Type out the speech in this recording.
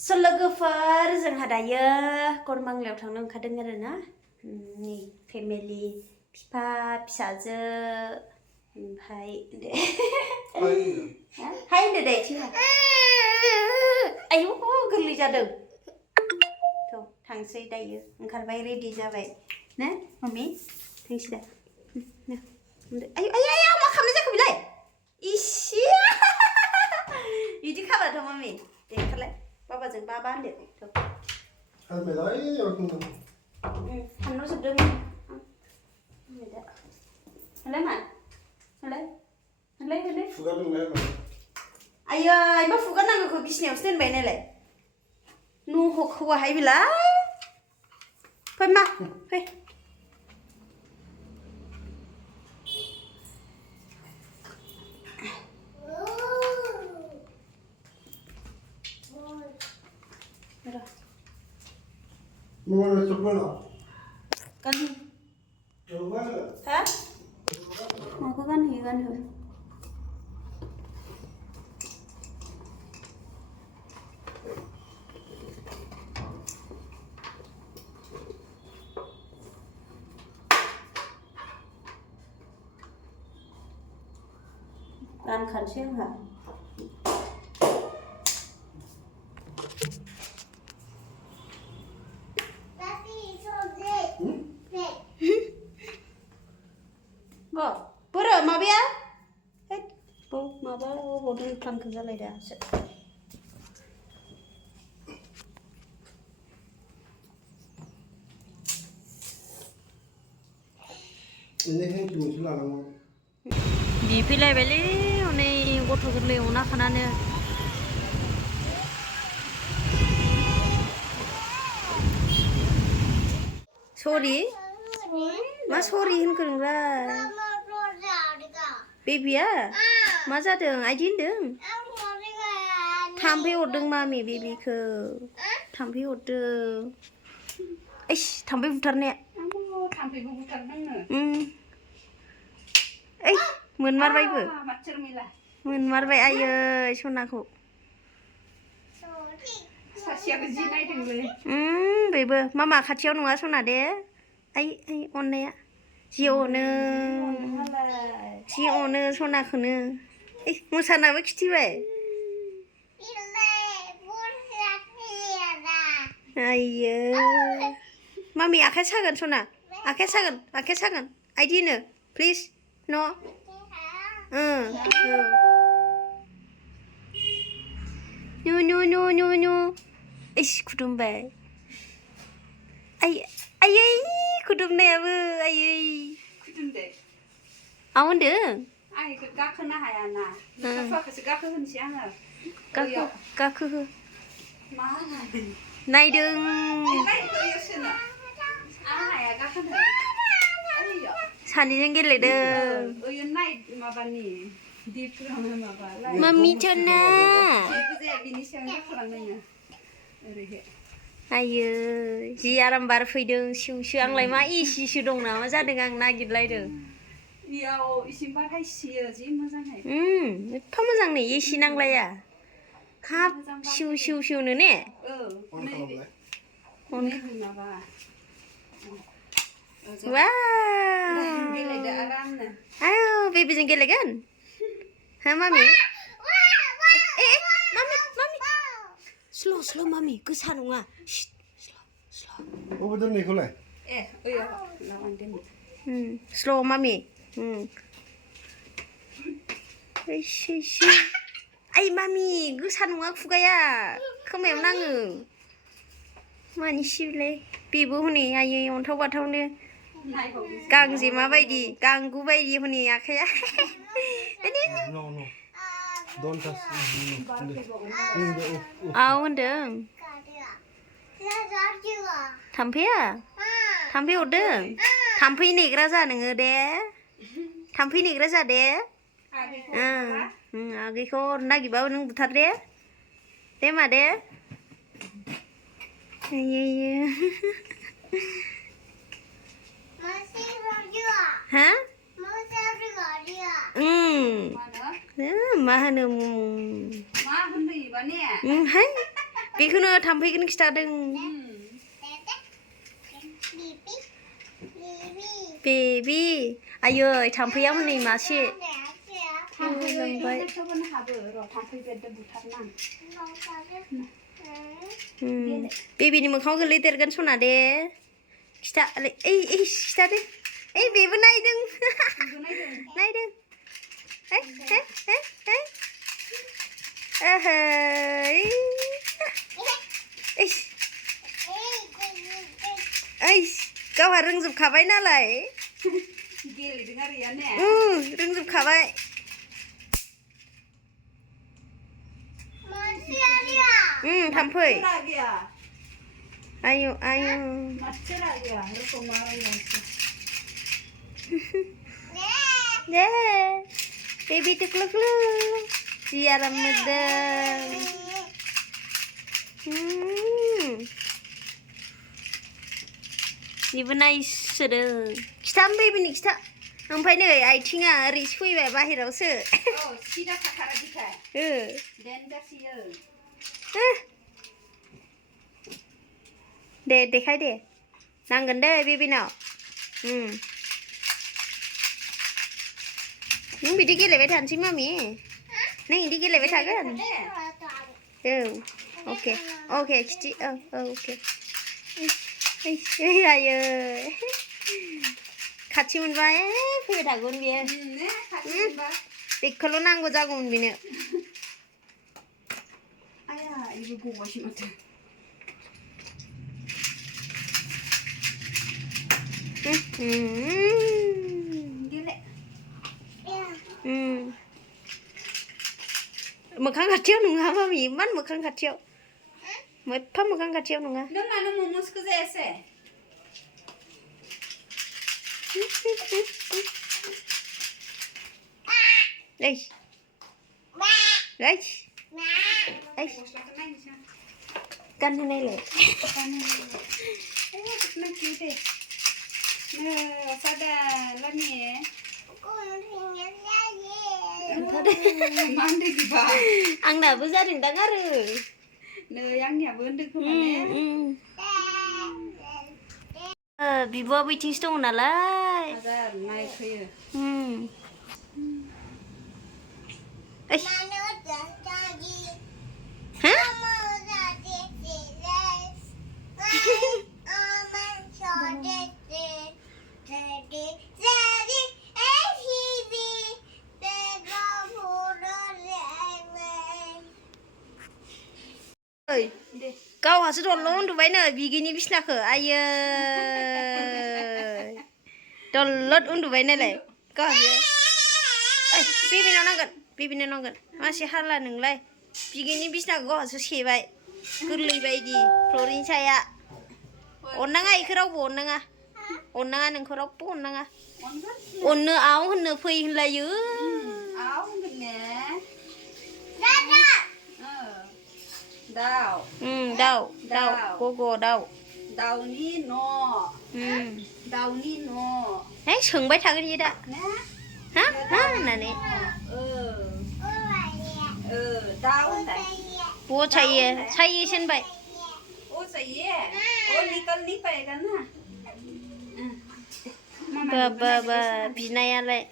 लोगोफोर जोंहा दायो बांग्लायाव थांनो ओंखारदों आरो ना नै फेमिलि बिफा फिसाजो ओमफ्राय हाय होनदो दे आयौ गोरलै जादों थ' थांसै दायो ओंखारबाय रेडि जाबाय ना मम्मी थांसै दा आयौ आयौ मा खालामनाय जाखो बिलाय इसे बिदि खालामथ' मम्मी दे ओंखारलाय बाबाजों बाबा होनदो थ' हाननो जोबदों होलाय मा होलाय आयै मा फुगार नांगौखौ बिसिनायावसो दोनबाय नालाय न'हरखौहाय बिलाय फै मा फै माखौ गानहो गानखानोसै आंहा बोरो माबाया माबा अबाव फ्लानखौ जालायदासो बिफैलायबायलै हनै गथ' गोरलै अना खानानो सरि मा सरि होनखो नोंलाय बेबिया मा जादों आइदि होनदों थाम्फै अरदों मामि बेबिखौ थाम्फै अरदों इस थाम्फै बुथारनाया थाम्फैबो बुथारदोंनो ओइ मोनमारबायबो मोनमारबाय आयै सनाखौ सासेयाबो जि नायदोंलै बेबो मामा खाथियाव नङा सना दे आइ अननाया जि अनो सनाखौनो मोसानाबो खिथिबाय आइयो मामि आखाइ सागोन सना आखाइ सागोन आइदि होनो प्लिज न' नु इस खुदुमबाय आयै खुदुमनायाबो आयै खुदुमदो आव होनदों आं इखौ गाखोनो हायाना नोंखौसो गाखोहोनोसै आङो गाखोहो मा नायदों हाया गाखोनो सानैजों गेलेदों ओयो नाय माबानि मामि थना बिनि सायाव गाखोलांनायनो ओरैहाय आयो जि आराम बार फैदों सिउ आंलाय मा एसिसो दं नामा जादों आं नागिरलायदों इयाव इसिं बारहाय सियो जि मोजांहाय एफा मोजां नै एसि नांलाया हाब सिउ ने माबा गेलेदो आरामनो आयौ बेबिजों गेलेगोन हा मामि स्ल' मामि गोसा नङा अबे दोननायखौलाय स्ल' मामि आइ मामि गोसा नङा खुगाया खोमायाव नाङो मानि सिबिलाय बेबो हनै आयै अन्थाव बाथावनो गांजेमा बायदि गांगु बायदि हनै आखाइया आव होनदों थाम्फैया थाम्फै अरदों थाम्फै नेग्रा जा नोङो दे थाम्फै नेग्रा जा दे आगैखौ नागिरबाबो नों बुथार दे मा दे आयै हा मा होनो मा होनदों इबा ने हाय बेखौनो थाम्फैखौनो खिथादों बेबि आयै थाम्फैया हनै मासे बेबिनि मोखाङाव गोलैदेरगोन सना दे खिथा खिथादो बेबो नायदों नायदों गावहा रोंजोबखाबाय नालाय गेलेदों आरो ने रोंजोबखाबाय थाम्फै आयु आयु दे बेबि tukluklu जि आराम मोनदों बेबो नायसोदों खिथा बेबिनि खिथा ओमफ्राय नै आथिङा ओरै फैबाय बाहेरावसो सिदा थाखारा दिखाय देनजारसियो दे देखाय दे नांगोन दे बेबिनाव नों बिदि गेलेबाय थानोसै मामि नों बिदि गेलेबाय थागोन अके अके खिथि अके आयै खाथि मोनबा फैबाय थागोन बियो बेखौल' नांगौ जागौमोन बेनो आया इबो गबायसो माथो मोखां खाथियाव नङा मामि इमान मोखां खाथियाव एफा मोखां खाथियाव नङा नों मानो मम'सखौ जायासै गानहोनायलाय आंनाबो जादोंदां आरो नै आंनियाबो होनदों खोमा ने बिब'आ बैथिंसो दङ नालाय नायफैयो गावहासो दल' उन्दुबायनो बिगिनि बिसनाखौ आयै दलद उन्दुबाय नालाय गावहासो बेबिनाव नांगोन मासे हाला नोंलाय बिगिनि बिसनाखौ गावहासो सेबाय गोरलै बायदि फ्ल'रिन साया अननाङा इखौ रावबो अननाङा नोंखौ रावबो अननाङा अननो आव होननो फै होनलायो आव होनगोन ने दाउ दाउ गग' दाउनि न' सोंबाय थागोन इयो दा हा होननानै दाउ साइयो होनबाय निकल नहीं पाएगा ना बा बिनायालाय